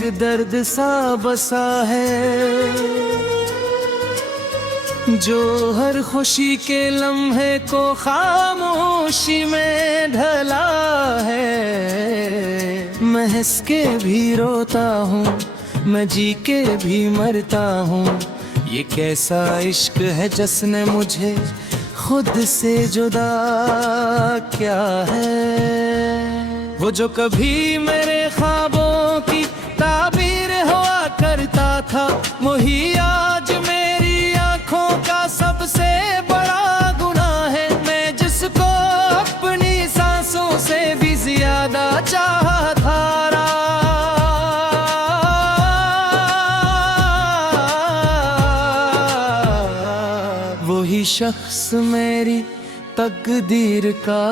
एक दर्द सा बसा है जो हर खुशी के लम्हे को खामोशी में ढला है। मैं हंस के भी रोता हूँ, मैं जी के भी मरता हूँ। ये कैसा इश्क है जिसने मुझे खुद से जुदा क्या है। वो जो कभी मेरे ख्वाबों की ताबीर हुआ करता था, वही आज मेरी आंखों का सबसे बड़ा गुनाह है। मैं जिसको अपनी सांसों से भी ज्यादा चाहता था, वही शख्स मेरी तकदीर का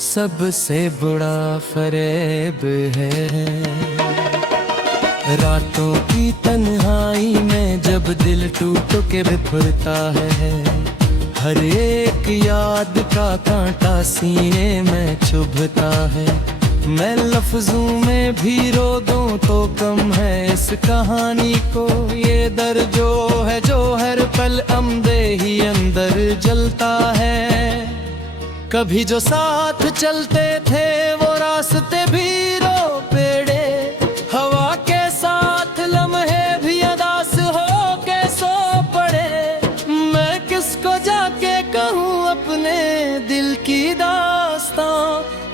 सबसे बड़ा फरेब है। रातों की तन्हाई में जब दिल टूट के बिखरता है, हर एक याद का कांटा सीने में चुभता है। मैं लफ्जों में भी रो दूं तो कम है इस कहानी को। ये दर्द जो हर पल अंदे ही अंदर जलता है। कभी जो साथ चलते थे वो रास्ते भी रो पेड़े, हवा के साथ लम्हे भी अदास हो के सो पड़े। मैं किसको जाके कहूँ अपने दिल की दास्तां,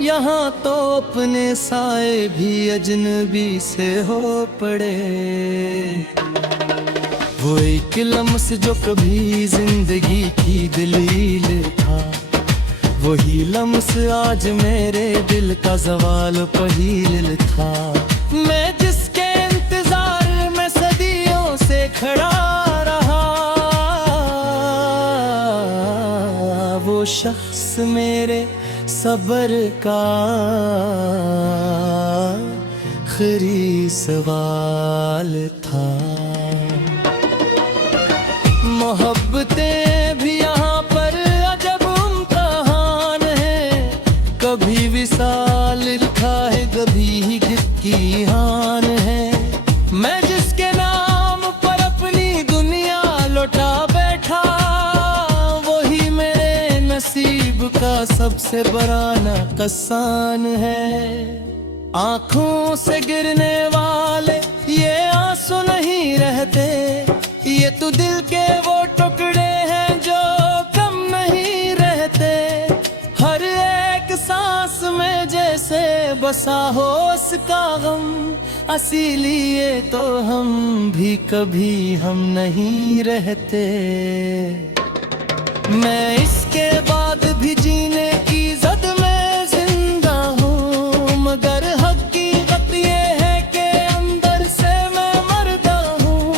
यहाँ तो अपने साए भी अजनबी से हो पड़े। वो एक लम्स जो कभी जिंदगी की दलील था, वही लम्स आज मेरे दिल का ज़वाल पहील था। मैं जिसके इंतजार में सदियों से खड़ा रहा, वो शख्स मेरे सब्र का आखिरी सवाल था। मोहब्बतें भी यहाँ पर अजब इम्तिहान है, कभी विसाल लिखा है कभी की हान है। मैं जिसके नाम पर अपनी दुनिया लौटा बैठा, वही मेरे नसीब का सबसे बड़ा नुकसान है। आँखों से गिरने वाले ये आंसू नहीं रहते, ये तो दिल के वो टुकड़े हैं जो कम नहीं रहते। हर एक सांस में जैसे बसा हो उसका गम, इसीलिए तो हम भी कभी हम नहीं रहते। मैं इसके बाद भी जीने की जद में जिंदा हूँ, मगर हकीकत ये है कि अंदर से मैं मरदा हूँ।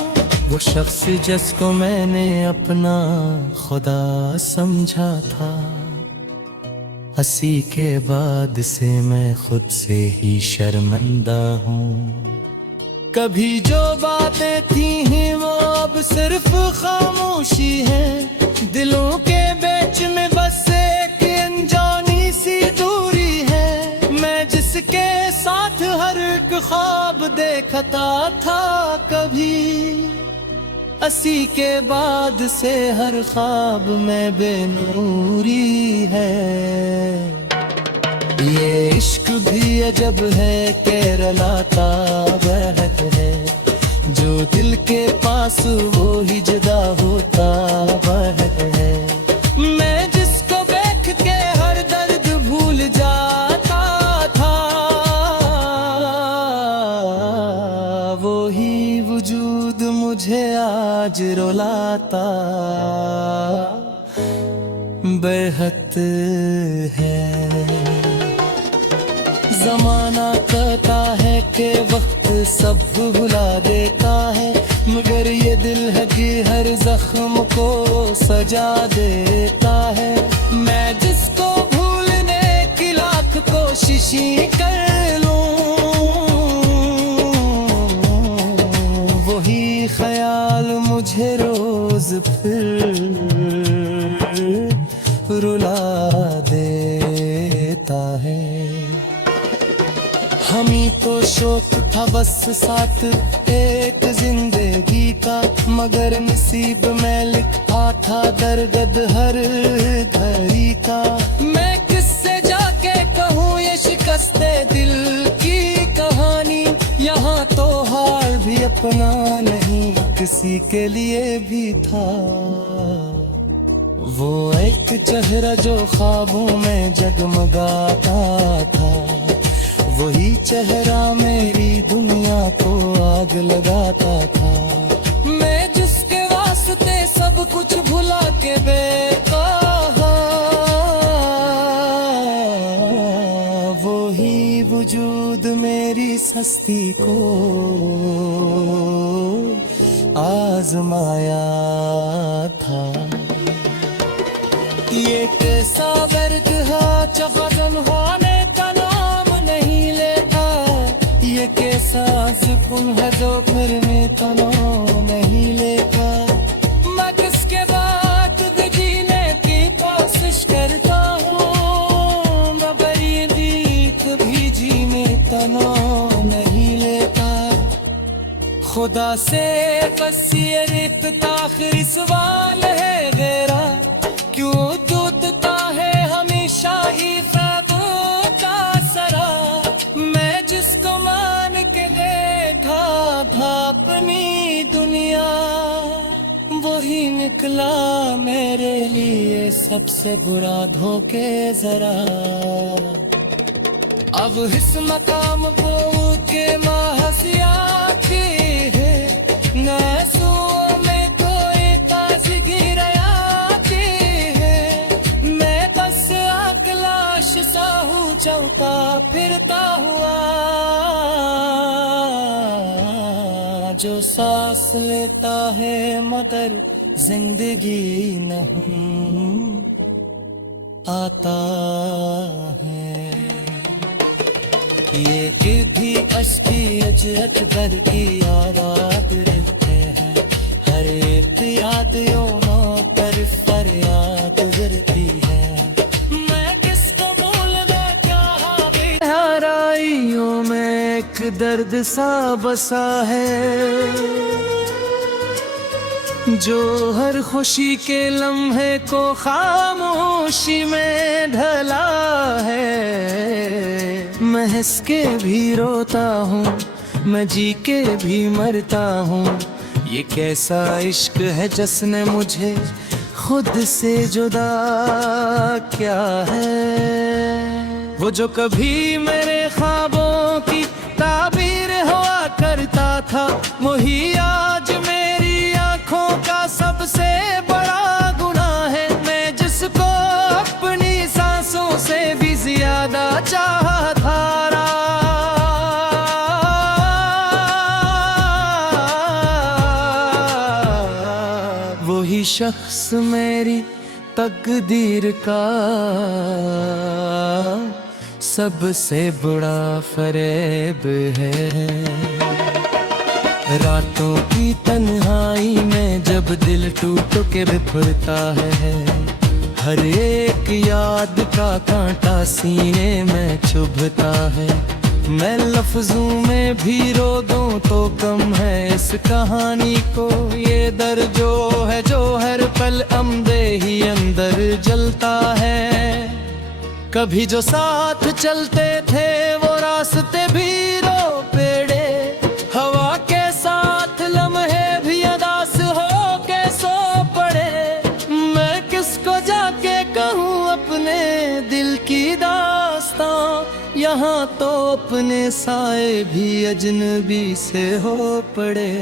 वो शख्स जिसको मैंने अपना खुदा समझा था, हंसी के बाद से मैं खुद से ही शर्मिंदा हूँ। कभी जो बातें थी हैं वो अब सिर्फ खामोशी है। दिलों के बीच में बस एक अनजानी सी दूरी है। मैं जिसके साथ हर एक ख्वाब देखता था कभी, असी के बाद से हर ख्वाब में बेनूरी है। ये इश्क भी अजब है कि रलाता बहक है, जो दिल के पास वो ही जुदा होता बहक है। मैं जिसको देख के हर दर्द भूल जाता था, वो ही वजूद मुझे आज रुलाता बेहद है। ज़माना कहता है कि वक्त सब भुला देता है, मगर ये दिल है कि हर जख्म को सजा देता है। मैं जिसको भूलने की लाख कोशिशें कर लूं, वही ख्याल मुझे रोज फिर रुला देता है। हम ही तो शौक था बस साथ एक जिंदगी का, मगर नसीब में लिखा था दर्द हर घड़ी का। मैं किससे जाके कहूँ ये शिकस्ते दिल की कहानी, यहाँ तो हाल भी अपना नहीं किसी के लिए भी था। वो एक चेहरा जो ख्वाबों में जगमगाता था, वही चेहरा मेरी दुनिया को आग लगाता था। मैं जिसके वास्ते सब कुछ भुला के बेकहा, वही वजूद मेरी सस्ती को आजमाया था। ये कैसा दर्द है जख्म होने का नाम नहीं लेता, ये कैसा सुकून है जो फिर में का नाम नहीं लेता। मैं किसके बाद भी जीने की कोशिश करता हूँ, मगर ये भी कभी जीने का नाम नहीं लेता। खुदा से बस ये एक आखिरी सवाल है मेरा, क्यों दूधता है हमेशा ही ख्वाबों का सरा। मैं जिसको मान के देखा था अपनी दुनिया, वही निकला मेरे लिए सबसे बुरा धोखे जरा। अब इस मकाम को के माहसिया की है, नसूं में कोई ताजगी रयाती है। मैं बस आकलाश सा हूँ चौका फिरता हुआ, जो सांस लेता है मगर जिंदगी नहीं आता है। ये भी अश्की अजरत दर की याद रहते हैं, हर एक याद योनो पर फरियाद गुजरती है। मैं किसको भूल दे क्या हराइयों में एक दर्द सा बसा है, जो हर खुशी के लम्हे को खामोशी में ढला है। मैं हंस के भी रोता हूँ, मैं जी के भी मरता हूँ। ये कैसा इश्क है जिसने मुझे खुद से जुदा क्या है। वो जो कभी मेरे ख्वाबों की ताबीर हुआ करता था, वही आज मेरी आंखों का सबसे बड़ा गुनाह है। मैं जिसको अपनी सांसों से भी ज्यादा चाहता था, वही शख्स मेरी तकदीर का सबसे बड़ा फरेब है। रातों की तन्हाई में जब दिल टूट के बिखरता है, हर एक याद का कांटा सीने में चुभता है। मैं लफ्जों में भी रो दूं तो कम है इस कहानी को। ये दर्द जो है जो हर पल अमदे ही अंदर जलता है। कभी जो साथ चलते थे वो रास्ते भी रो पेड़े, हवा के साथ लम्हे भी अदास हो के सो पड़े। मैं किसको जाके कहूँ अपने दिल की दास्तां, यहाँ तो अपने साए भी अजनबी से हो पड़े।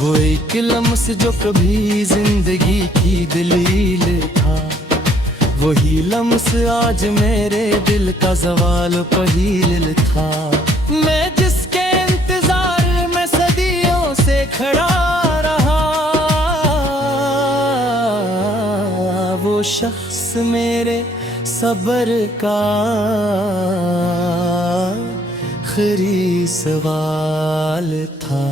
वो एक लम्स जो कभी जिंदगी की दलील था, वही लम्स आज मेरे दिल का ज़वाल पहील था। मैं जिसके इंतजार में सदियों से खड़ा रहा, वो शख्स मेरे सब्र का आखिरी सवाल था।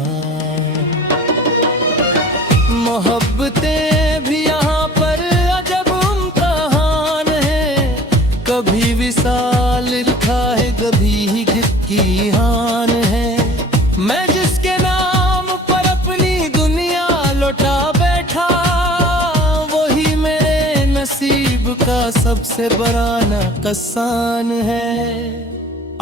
मोहब्बतें भी यहाँ पर अजब इम्तिहान है, कभी विसाल लिखा है कभी इम्तिहान है। मैं जिसके नाम पर अपनी दुनिया लौटा बैठा, वही मेरे नसीब का सबसे बड़ा नुकसान है।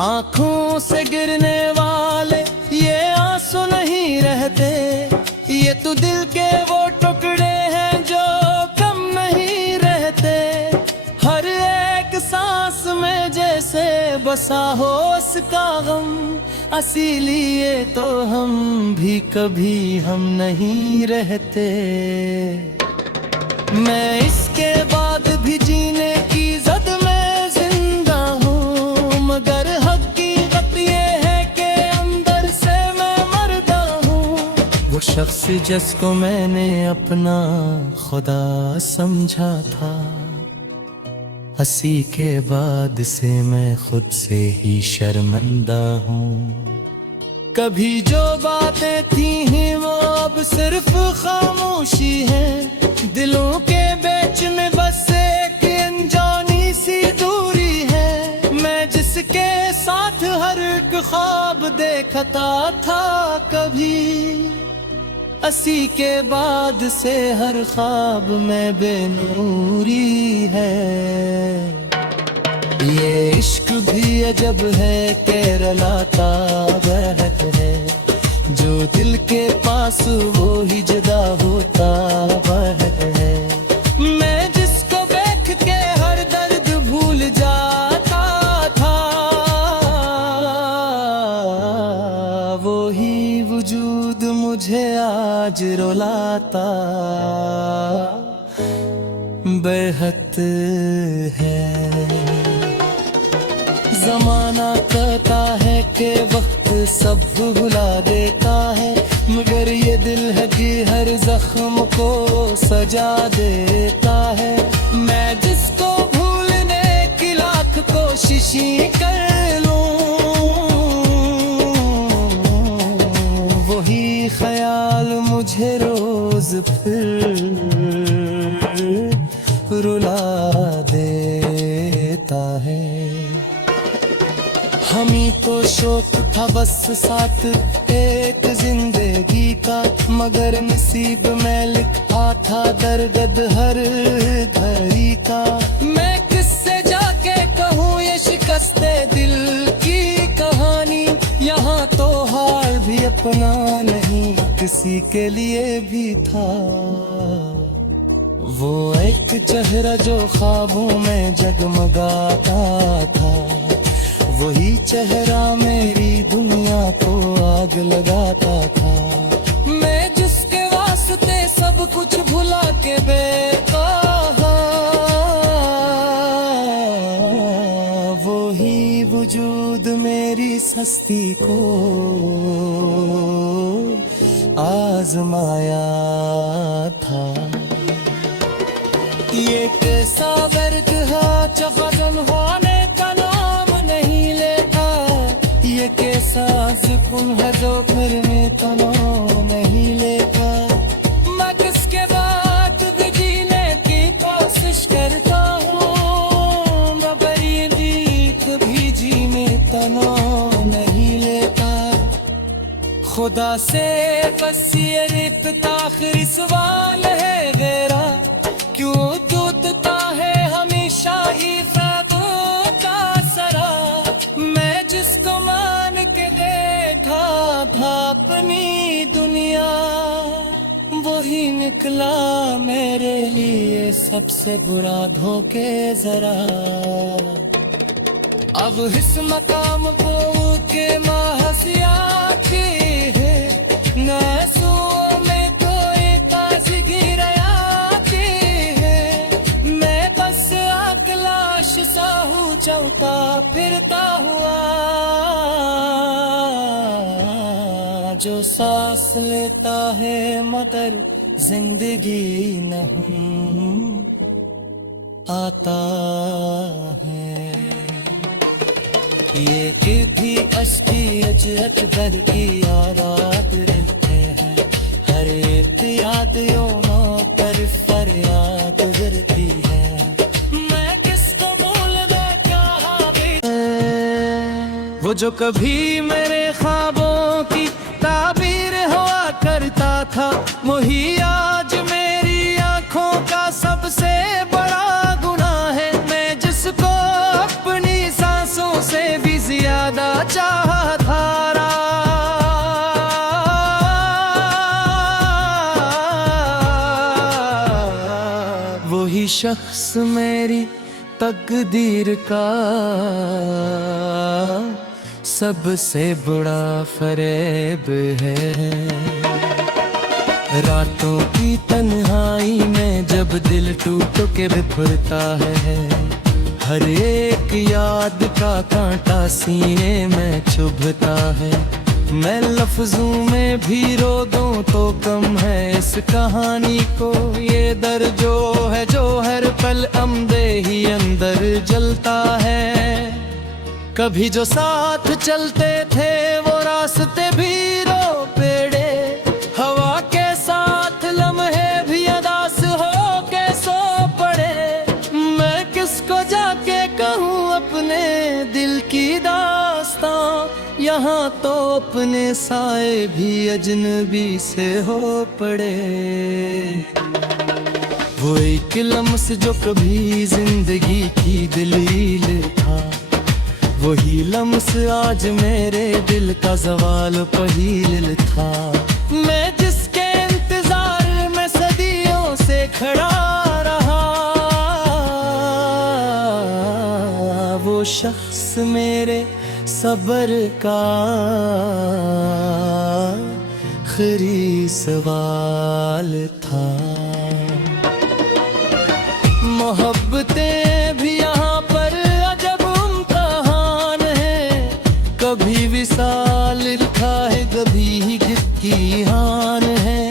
आंखों से गिरने वाले ये आंसू नहीं रहते, ये तो दिल के वो टुकड़े हैं जो कम नहीं रहते। हर एक सांस में जैसे बसा हो उसका गम, इसीलिए तो हम भी कभी हम नहीं रहते। मैं इसके बाद भी जीने की जद में जिंदा हूँ, मगर हकीकत ये है कि अंदर से मैं मरदा हूँ। वो शख्स जिसको मैंने अपना खुदा समझा था, हंसी के बाद से मैं खुद से ही शर्मिंदा हूँ। कभी जो बातें थी हैं वो अब सिर्फ खामोशी है, दिलों के बीच में बस एक अनजानी सी दूरी है। मैं जिसके साथ हर एक ख्वाब देखता था कभी, इसी के बाद से हर ख्वाब में बेनूरी है। ये इश्क भी अजब है कि रलाता बहक है, जो दिल के पास वो ही जुदा होता बहक है। मैं जिसको देख के हर दर्द भूल जाता था, वो ही वजूद मुझे आज रुलाता बेहद है। ज़माना कहता है कि वक्त सब भुला देता है, मगर ये दिल है कि हर जख्म को सजा देता है। मैं जिसको भूलने की लाख कोशिशें कर लूं, वही ख्याल मुझे रोज फिर रुला देता है। हमी तो शौक था बस साथ एक जिंदगी का, मगर नसीब में लिखा था दर्द हर घड़ी का। मैं किससे जाके कहूँ ये शिकस्ते दिल की कहानी, यहाँ तो हाल भी अपना नहीं किसी के लिए भी था। वो एक चेहरा जो ख्वाबों में जगमगाता था, वही चेहरा मेरी दुनिया को आग लगाता था। मैं जिसके वास्ते सब कुछ भुला के बेकहा, वही वजूद मेरी हस्ती को आजमाया था। ये कैसा दर्द है जब होने का नाम नहीं लेता, ये कैसा सुकून है जो फिरने का नाम नहीं लेता। मैं किसके बाद भी जीने की कोशिश करता हूँ, मगर ये नीक भी जीने का नाम नहीं लेता। खुदा से बस ये एक आखिरी सवाल है मेरा, क्यों दूधता है हमेशा ही ख्वाबों का सरा। मैं जिसको मान के देखा था अपनी दुनिया, वही निकला मेरे लिए सबसे बुरा धोखे जरा। अब इस मकाम वो के माहसिया की है, नसूओं में कोई ताज़गी रया की है। मैं बस आकलाश सा हूँ चलता फिरता हुआ, जो सांस लेता है मगर जिंदगी नहीं आता है। ये भी अश्की अजहत घर की याद रहते हैं, हर एक याद योनों पर फरियाद गुजरती है। मैं किसको भूल मैं क्या भी, वो जो कभी मेरे ख्वाबों की ताबीर हुआ करता था, वही आज मेरी आंखों का सबसे बड़ा गुनाह है। मैं जिसको अपनी सांसों से भी ज्यादा चाहता था, वही शख्स मेरी तकदीर का सबसे बड़ा फरेब है। रातों की तन्हाई में जब दिल टूट के बिफरता है, हर एक याद का कांटा सीने में चुभता है। मैं लफ्जों में भी रो दूं तो कम है इस कहानी को, ये दर्द जो हर पल अमदे ही अंदर जलता है। कभी जो साथ चलते थे वो रास्ते भी रो पेड़े, हवा के साथ लम्हे भी अदास हो के सो पड़े। मैं किसको जाके कहूँ अपने दिल की दास्तां, यहाँ तो अपने साए भी अजनबी से हो पड़े। वो एक लम्स जो कभी जिंदगी की दलील था, वही लम्स आज मेरे दिल का ज़वाल पहील था। मैं जिसके इंतजार में सदियों से खड़ा रहा, वो शख्स मेरे सब्र का आखिरी सवाल था। मोहब्बतें भी यहाँ पर अजब इम्तिहान है, कभी विसाल लिखा है कभी की हान है।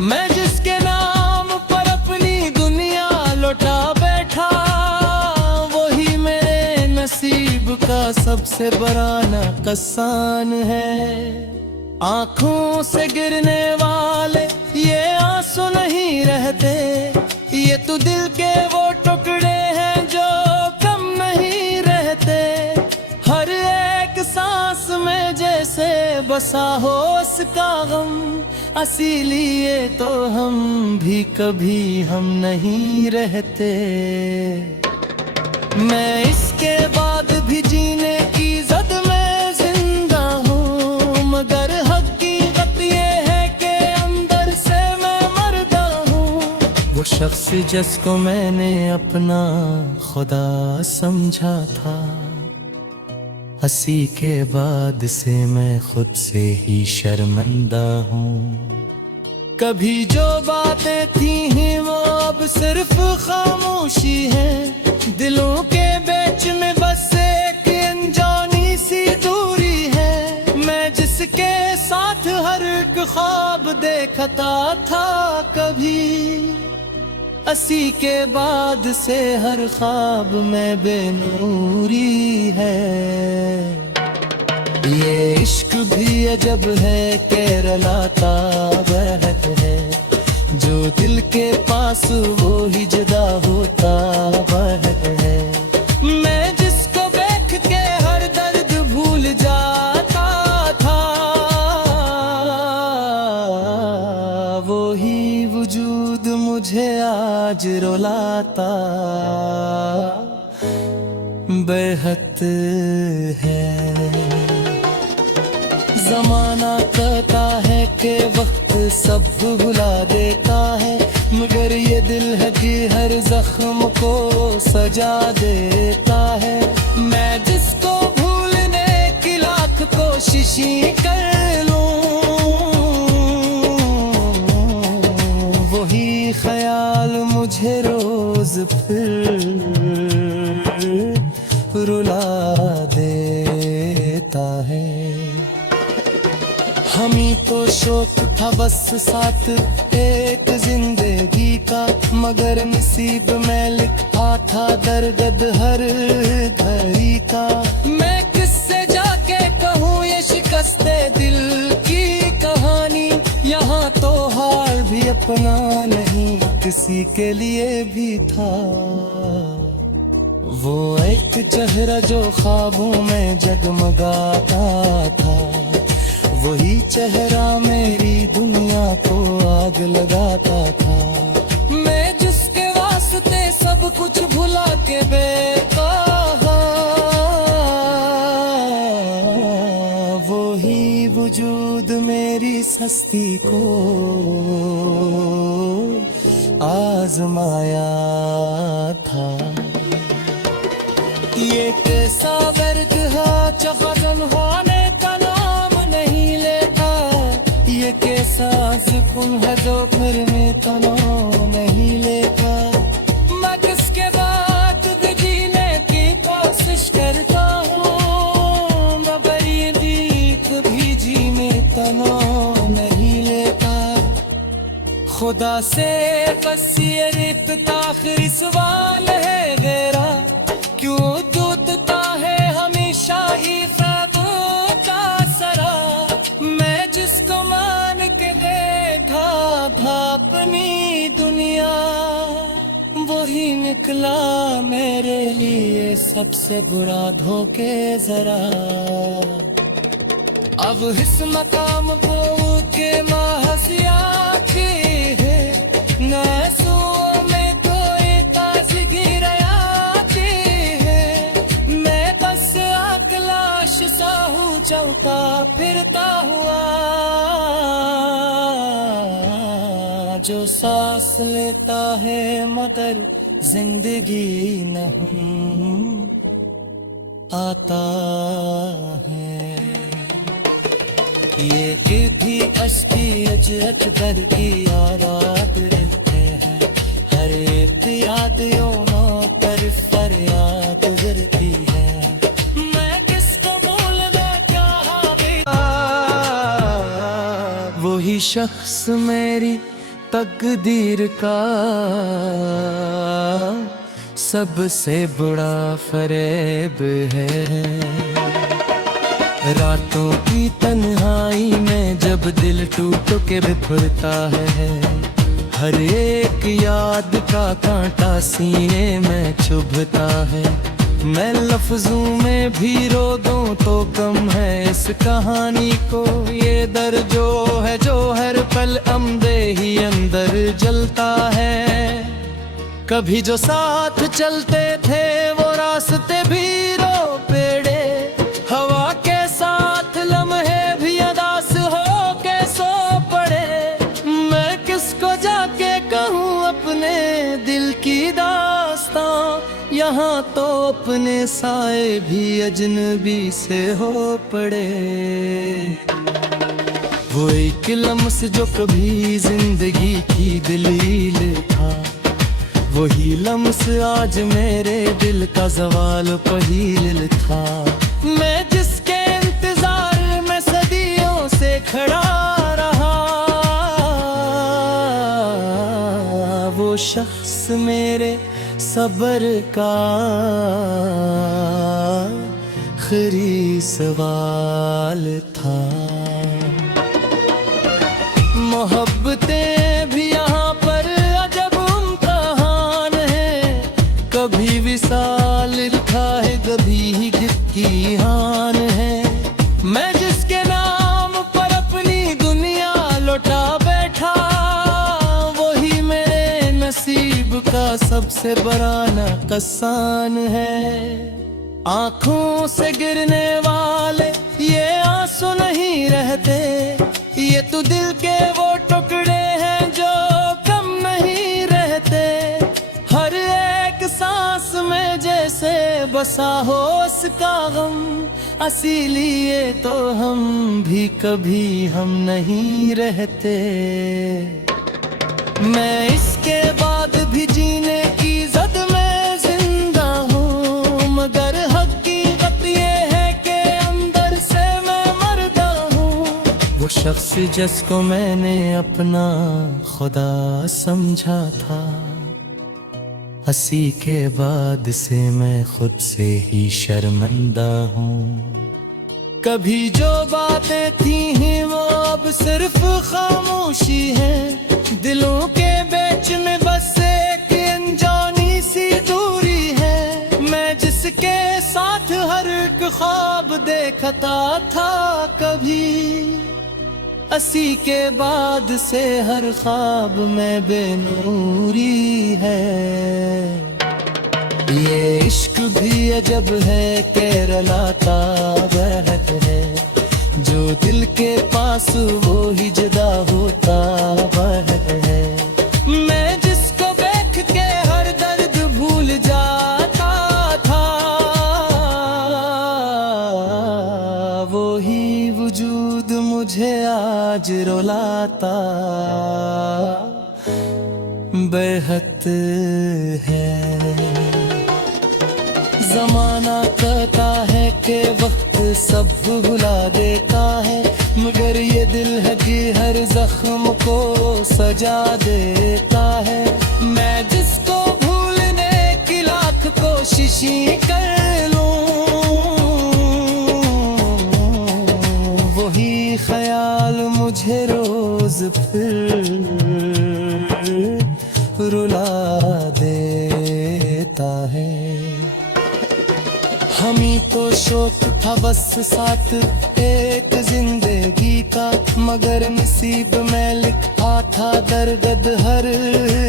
मैं जिसके नाम पर अपनी दुनिया लौटा बैठा, वही मेरे नसीब का सबसे बड़ा नुकसान है। आँखों से गिरने वाले ये आंसू नहीं रहते, ये तो दिल के वो टुकड़े हैं जो कम नहीं रहते। हर एक सांस में जैसे बसा हो उसका गम, इसीलिए तो हम भी कभी हम नहीं रहते। मैं इसके बाद भी जीने की जद में जिंदा हूँ, मगर हकीकत ये है कि अंदर से मैं मरदा हूँ। वो शख्स जिसको मैंने अपना खुदा समझा था, हंसी के बाद से मैं खुद से ही शर्मिंदा हूँ। कभी जो बातें थी हैं वो अब सिर्फ खामोशी है, दिलों के बीच में बस एक अनजानी सी दूरी है। मैं जिसके साथ हर एक ख्वाब देखता था कभी, असी के बाद से हर ख्वाब में बेनूरी है। ये इश्क भी अजब है कि रलाता बहक है, जो दिल के पास वो ही जुदा होता बहक है। मैं जिसको देख के हर दर्द भूल जाता था, वो ही वजूद मुझे आज रुलाता बेहद है। ज़माना कहता है कि वक्त सब भुला देता है, मगर ये दिल है कि हर जख्म को सजा देता है। मैं जिसको भूलने की लाख कोशिशें कर लूं, वही ख्याल मुझे रोज फिर रुला देता है। हमी तो शौक था बस साथ एक जिंदगी का, मगर नसीब में लिखा था दर्द हर घड़ी का। मैं किससे जाके कहूँ ये शिकस्ते दिल की कहानी, यहाँ तो हाल भी अपना नहीं किसी के लिए भी था। वो एक चेहरा जो ख्वाबों में जगमगाता था, वही चेहरा मेरी दुनिया को आग लगाता था। मैं जिसके वास्ते सब कुछ भुला के बेकहा, वही वजूद मेरी हस्ती को आजमाया था। ये कैसा दर्द है जखन होने का नाम नहीं लेता, ये कैसा जुल्म है जो फिर में तनाव नहीं लेता। मैं किसके बाद भी जीने की कोशिश करता हूँ, मैं बरीदी कभी जीने तनाव नहीं लेता। खुदा से बस ये रिक्त आखिरी सवाल है गैरा, क्यों दूतता है हमेशा ही ख्वाबों का सरा। मैं जिसको मान के देखा था अपनी दुनिया, वही निकला मेरे लिए सबसे बुरा धोखे जरा। अब इस मकाम को के महसिया के है न चलता फिरता हुआ, जो सांस लेता है मगर जिंदगी नहीं आता है। ये कि भी अश्की अजरत दर की याद रहते हैं, हर एक यादियों में पर फरियाद गुजरती है। वही शख्स मेरी तकदीर का सबसे बड़ा फरेब है। रातों की तन्हाई में जब दिल टूट के बिखरता है, हर एक याद का कांटा सीने में चुभता है। मैं लफ्जों में भी रो दूं तो कम है इस कहानी को, ये दर्द जो हर पल अमदे ही अंदर जलता है। कभी जो साथ चलते थे वो रास्ते भी रो पेड़े, हवा के साथ लम्हे भी अदास हो के सो पड़े। मैं किसको जाके कहूँ अपने दिल की दास्तां, यहाँ तो अपने साए भी अजनबी से हो पड़े। वो एक लम्स जो कभी जिंदगी की दलील था, वही लम्स आज मेरे दिल का ज़वाल पहील था। मैं जिसके इंतजार में सदियों से खड़ा रहा, वो शख्स मेरे सबर का आखिरी सवाल था। मोहब्बतें भी यहाँ पर अजब इम्तिहान है, कभी विसाल लिखा है कभी ही की हान है। मैं जिसके नाम पर अपनी दुनिया लौटा बैठा, वही मेरे नसीब का सबसे बड़ा नुकसान है। आँखों से गिरने वाले ये आंसू नहीं रहते, ये तो दिल के वो टुकड़े हैं जो कम नहीं रहते। हर एक सांस में जैसे बसा हो उसका गम, इसीलिए तो हम भी कभी हम नहीं रहते। मैं इसके बाद भी जीने की जद में जिंदा हूँ, मगर हकीकत ये है कि अंदर से मैं मरदा हूँ। वो शख्स जिसको मैंने अपना खुदा समझा था, हंसी के बाद से मैं खुद से ही शर्मिंदा हूँ। कभी जो बातें थी हैं वो अब सिर्फ खामोशी है, दिलों के बीच में बस एक अनजानी सी दूरी है। मैं कहता था कभी, असी के बाद से हर ख्वाब में बेनूरी है। ये इश्क भी अजब है के रलाता बहक है, जो दिल के पास वो ही जुदा होता बहक है। मैं जिसको देख के हर दर्द भूल जाता था, वो ही वजूद मुझे आज रुलाता बेहद है। जमाना कहता है कि वक्त सब भुला देता है, मगर ये दिल है कि हर जख्म को सजा देता है। मैं जिसको भूलने की लाख कोशिशें कर लूं, वही ख्याल मुझे रोज फिर रुला देता है। हमी तो शौक था बस साथ एक जिंदगी का, मगर नसीब में लिखा था दर्द हर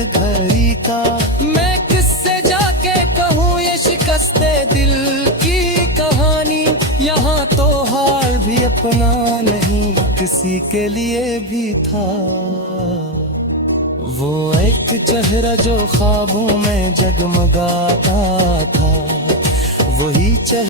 घड़ी का। मैं किससे जाके कहूँ ये शिकस्ते दिल की कहानी, यहाँ तो हाल भी अपना नहीं किसी के लिए भी था। वो एक चेहरा जो ख्वाबों में जगमगाता था, वही चेहरा